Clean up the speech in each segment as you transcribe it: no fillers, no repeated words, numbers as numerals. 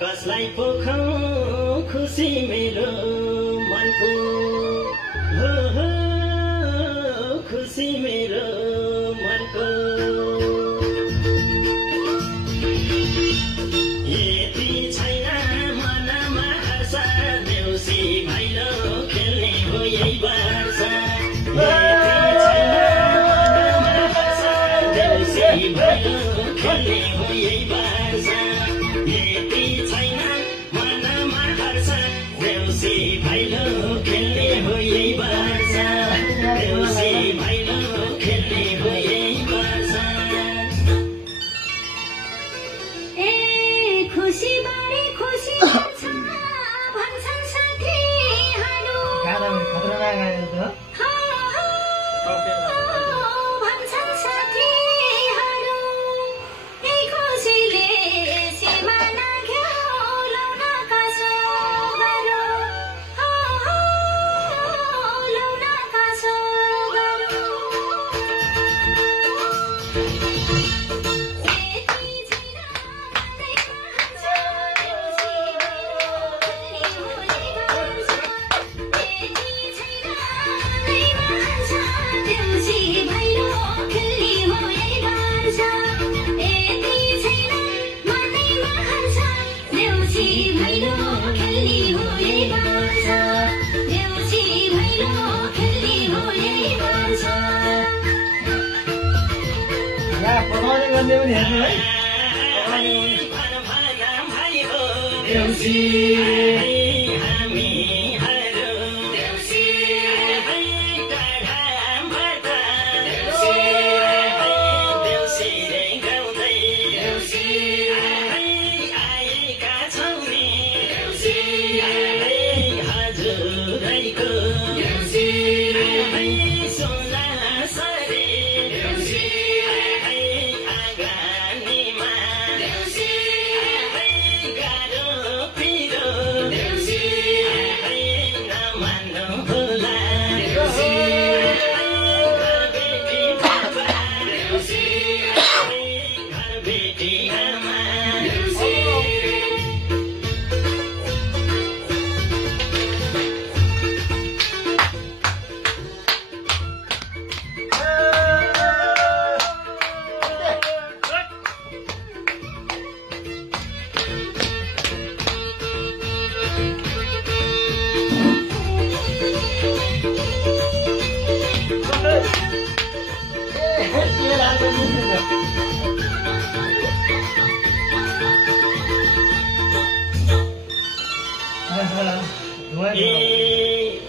कसलाई पोखौं खुसी मेरो मनको हो हो खुसी मेरो मनको यति छैन मनमा हर्ष देउसी भैलो खेल्ने हो यही वर्ष यति छैन मनमा हर्ष देउसी भैलो खेल्ने हो यही वर्ष भैलो खेल्ने हो यही वर्ष देउसी भैलो खेल्ने हो यही वर्ष ए खुसी बारे खुसी भन्छन् साथीहरू भन्छन् साथीहरू ए खुसीले सीमा नाघ्यो लौनाका सोगरो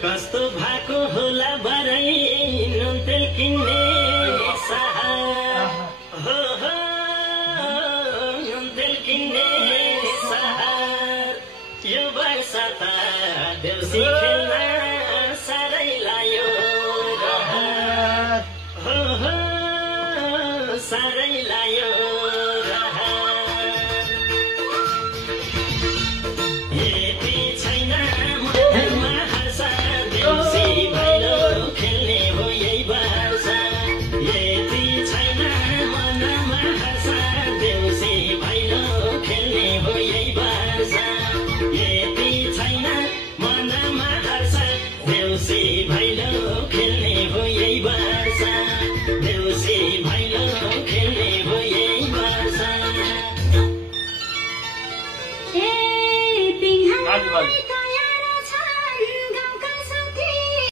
कस्तो भएको होला बर देउसी खेल्न साह्रै लायो रहर हो हो साह्रै लायो रहर यति छैन मनमा हर्ष देउसी भैलो खेल्ने हो यही वर्ष यति छैन मनमा हर्ष देउसी भैलो खेल्ने हो यही वर्ष यति छैन मनमा हर्ष देउसी भैलो खेल्ने हो यही वर्ष